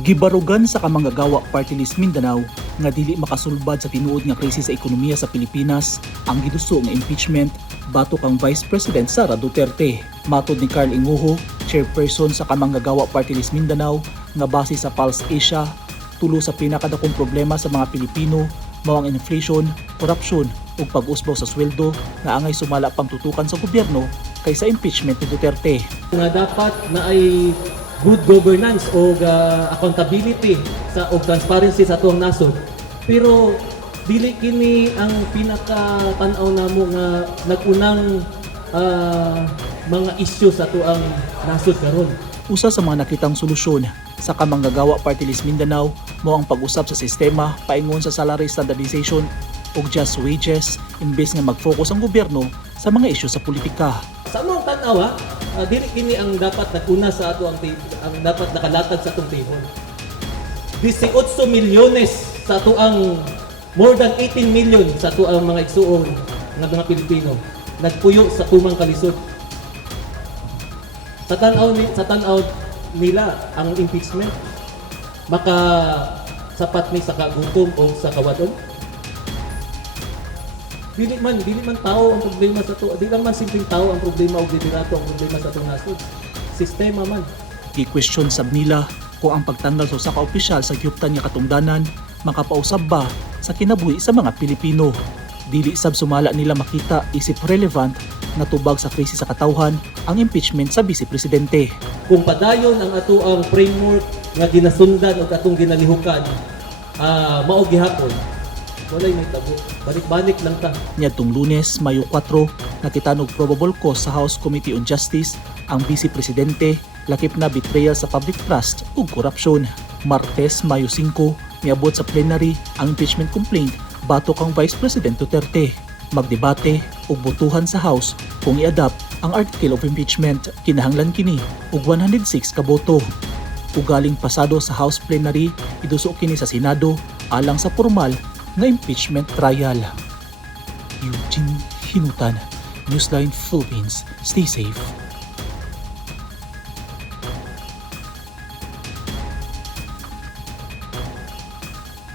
Gibarugan sa kamanggagawa Party List Mindanao nga dili makasulbad sa tinuod nga krisis sa ekonomiya sa Pilipinas ang giduso nga impeachment batok kang Vice President Sara Duterte. Matod ni Carl Inguho, chairperson sa kamanggagawa Party List Mindanao, nga base sa Pulse Asia, tulo sa pinakadakong problema sa mga Pilipino mao ang inflation, korupsyon ug pag-usbaw sa sweldo nga angay sumala pang tutukan sa gobyerno kaysa impeachment ni Duterte. Nga dapat na ay good governance o accountability sa o transparency sa tuwang nasod. Pero dili kini ang pinaka-tan-aw namo nga nagunang mga issue sa tuwang nasod karon. Usa sa mga nakitang solusyon sa kamanggagawa Party List Mindanao mao ang pag-usab sa sistema paingon sa salary standardization ug just wages imbes nga mag-focus ang gobyerno sa mga isyu sa politika. Sa among tan-aw dili kini ang dapat naguna sa ato ang dapat nakalatag sa atong table. 18 milyones sa ato ang more than 18 million sa ato ang mga igsuon nga mga Pilipino nagpuyo sa tumang kalisod. Sa tan-aw nila ang impeachment maka sapat ni sa kagutom o sa kawadon. Dili man tao ang problema sa to. Di lang man simpleng tao ang problema o liderato ang problema sa itong nasod. Sistema man. I-question sab nila kung ang pagtanggal sa usa ka opisyal sa gihuptan nga katungdanan makapausab ba sa kinabuhi sa mga Pilipino. Dili sab sumala nila makita isip relevant na tubag sa krisis sa katawhan ang impeachment sa Vice Presidente. Kung padayon ang ato ang framework nga ginasundan o atong ginalihukan, mao gihapon. Walay may tabo. Balik-balik lang ta. Niadtong Lunes, Mayo 4, nakitanog probable cause sa House Committee on Justice ang Vice Presidente lakip na betrayal sa public trust ug korupsyon. Martes, Mayo 5, niabot sa plenary ang impeachment complaint batok kang Vice President Duterte. Magdebate ug botohan sa House kung i-adapt ang article of impeachment. Kinahanglan kini og 106 ka boto. Ugaling pasado sa House plenary, idusok kini sa Senado alang sa formal na impeachment trial. Eugene Hinutan, Newsline Philippines. Stay safe.